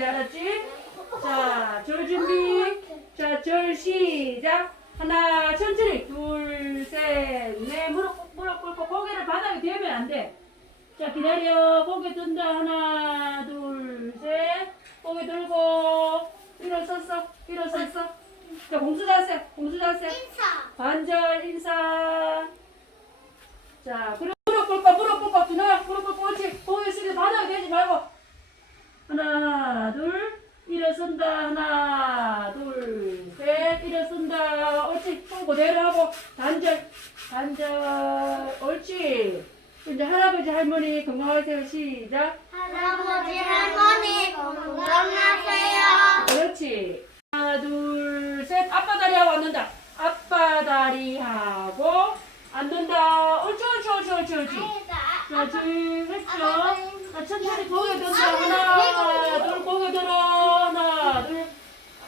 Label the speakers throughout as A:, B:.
A: 돼, 알았지? 자, 절 준비. 자, 절 시작. 하나, 천천히. 둘, 셋, 넷. 무릎, 꿇- 무릎 꿇고 고개를 바닥에 대면 안 돼. 자, 기다려. 고개 든다. 하나, 둘, 셋. 고개 들고. 일어섰어. 일어섰어. 자, 공수 자세. 공수 자세.
B: 인사.
A: 반절 인사. 자, 그리고 무릎 꿇고 무릎 꿇고 기나야 무릎 꿇고 옳지. 고개 숙여 바닥에 대지 말고. 하나, 둘. 일어선다. 하나, 둘, 셋. 일어선다. 옳지. 손 그대로 하고 반절. 반절. 옳지. 이제 할아버지 할머니 건강하세요. 시작.
B: 할아버지 할머니 건강하세요.
A: 그렇지. 하나, 둘, 셋. 아빠 다리하고 앉는다. 아빠 다리하고 앉는다. 옳지, 옳지, 옳지, 옳지, 옳지. 자, 지금 했죠? 자, 천천히 고개 들어. 하나, 둘, 고개 들어. 하나, 둘.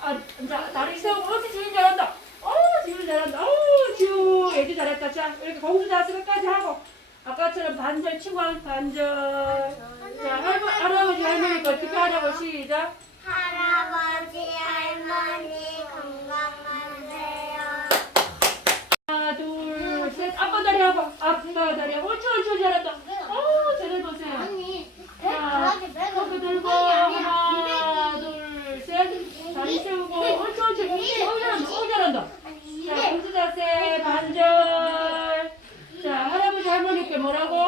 A: 아, 자, 다리 세우고. 옳지, 지금 잘한다. 어, 지금 잘한다. 어, 지우. 애기 잘했다. 자, 이렇게 공수 자세까지 하고. 아까처럼 반절 치고 한 반절. 자, 할머, 할아버지, 할머니가 어떻게 하냐고 시작.
B: 할아버지 할머니 건강하세요.
A: 하나, 둘, 셋. 아빠 다리 하고. 아빠 다리. 옳지, 옳지, 잘한다. 뭐라고?